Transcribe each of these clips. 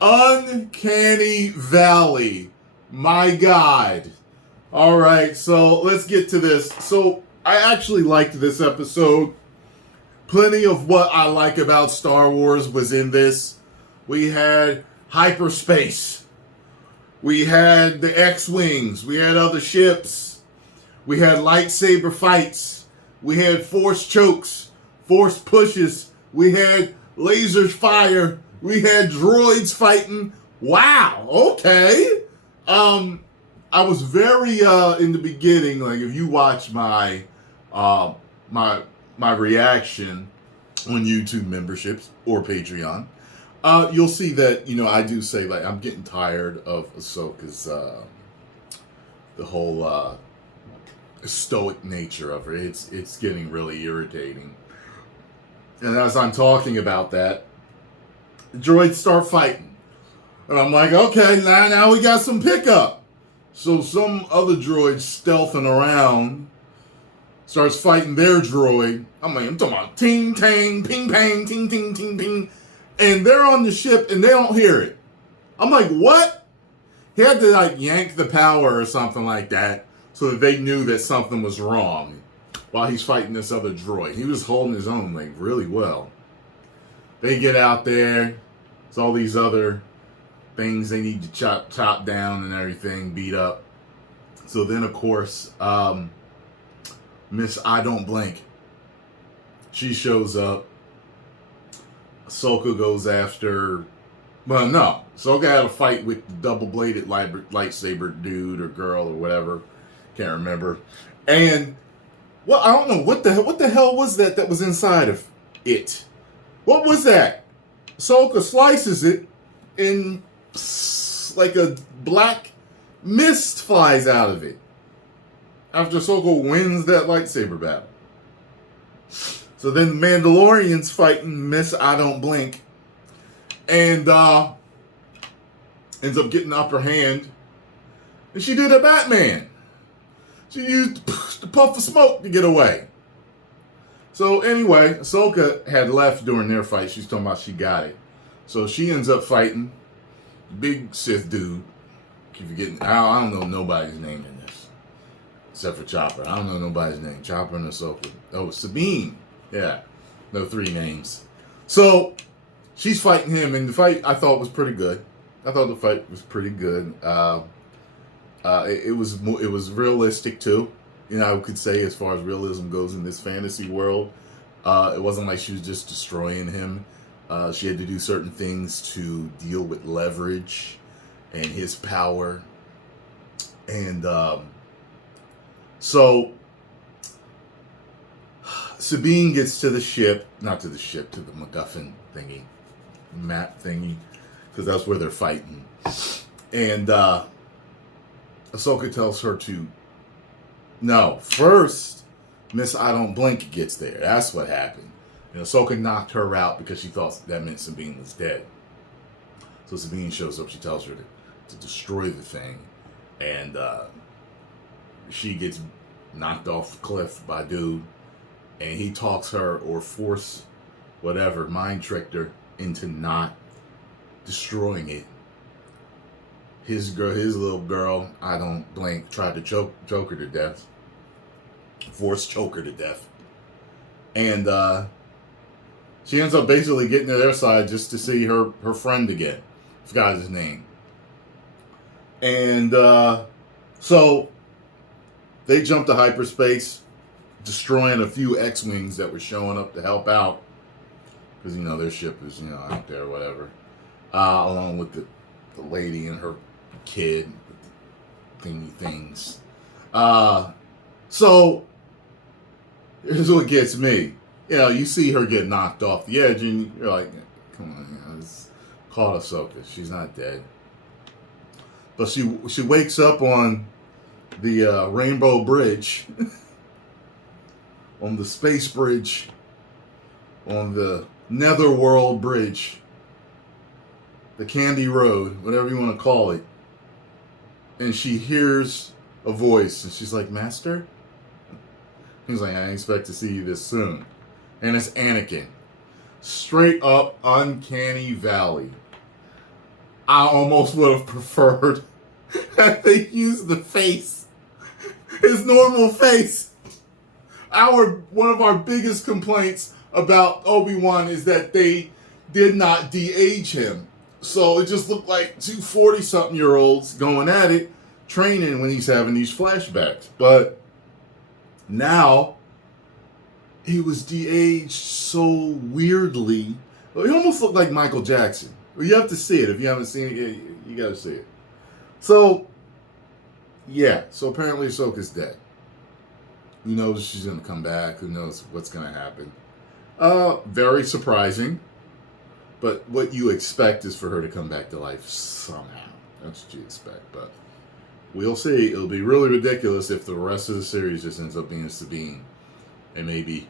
Uncanny Valley. My God. All right, so let's get to this. So I actually liked this episode. Plenty of what I like about Star Wars was in this. We had hyperspace. We had the X-Wings. We had other ships. We had lightsaber fights. We had force chokes, force pushes. We had lasers fire. We had droids fighting. Wow, okay. I was very in the beginning, like if you watch my my reaction on YouTube memberships or Patreon, you'll see that, I do say, like, I'm getting tired of Ahsoka's the whole stoic nature of her. It's getting really irritating. And as I'm talking about that, the droids start fighting. And I'm like, okay, now we got some pickup. So some other droid stealthing around starts fighting their droid. I'm talking about ting tang, ping pang, ting ting ting ping. And they're on the ship and they don't hear it. I'm like, what? He had to like yank the power or something like that so that they knew that something was wrong while he's fighting this other droid. He was holding his own like really well. They get out there. It's all these other things they need to chop down and everything, beat up. So then, of course, Miss I Don't Blink, she shows up. Ahsoka goes after... Well, no. Ahsoka had a fight with the double-bladed lightsaber dude or girl or whatever. Can't remember. And, well, I don't know. What the hell was that was inside of it? What was that? Ahsoka slices it and like a black mist flies out of it after Ahsoka wins that lightsaber battle. So then the Mandalorian's fighting Miss I Don't Blink and ends up getting the upper hand. And she did a Batman. She used the puff of smoke to get away. So anyway, Ahsoka had left during their fight. She's talking about she got it. So she ends up fighting big Sith dude. Keep forgetting. I don't know nobody's name in this. Except for Chopper. I don't know nobody's name. Chopper and Ahsoka. Oh, Sabine. Yeah. No 3 names. So she's fighting him. And the fight I thought was pretty good. I thought the fight was pretty good. It was realistic too. I could say as far as realism goes in this fantasy world. It wasn't like she was just destroying him. She had to do certain things to deal with leverage and his power. And so Sabine gets to the ship, not to the ship, to the MacGuffin thingy, map thingy, because that's where they're fighting. And Ahsoka tells her to, no, first Miss I Don't Blink gets there. That's what happened. And Ahsoka knocked her out because she thought that meant Sabine was dead. So Sabine shows up. She tells her to destroy the thing. And she gets knocked off the cliff by dude. And he talks her or force whatever, mind tricked her into not destroying it. His little girl, I Don't Blink, tried to choke her to death. Force choke her to death. And she ends up basically getting to their side just to see her friend again. Forgot his name. And so they jump to hyperspace, destroying a few X-Wings that were showing up to help out. Because, their ship is, out there or whatever. Along with the lady and her kid, thingy things. So here's what gets me. You see her get knocked off the edge, and you're like, come on, it's called Ahsoka. She's not dead. But she wakes up on the Rainbow Bridge, on the Space Bridge, on the Netherworld Bridge, the Candy Road, whatever you want to call it. And she hears a voice, and she's like, Master? He's like, I expect to see you this soon. and it's Anakin. Straight up uncanny valley. I almost would have preferred that they used the face, his normal face. One of our biggest complaints about Obi-Wan is that they did not de-age him. So it just looked like two 40-something-year-olds going at it, training when he's having these flashbacks. But now, he was de-aged so weirdly. He almost looked like Michael Jackson. You have to see it. If you haven't seen it, you got to see it. So, yeah. So apparently Ahsoka's dead. Who knows if she's going to come back? Who knows what's going to happen? Very surprising. But what you expect is for her to come back to life somehow. That's what you expect. But we'll see. It'll be really ridiculous if the rest of the series just ends up being Sabine. And maybe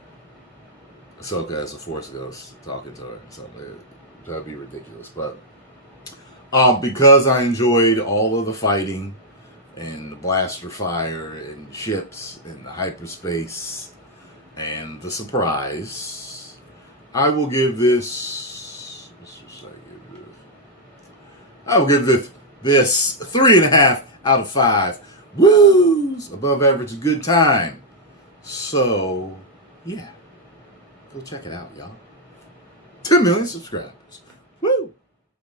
Ahsoka as a Force ghost talking to her. Something. That'd be ridiculous. But because I enjoyed all of the fighting and the blaster fire and ships and the hyperspace and the surprise, I will give this. I will give this 3.5 out of 5. Woos! Above average, a good time. So, yeah. Go check it out, y'all. 10 million subscribers.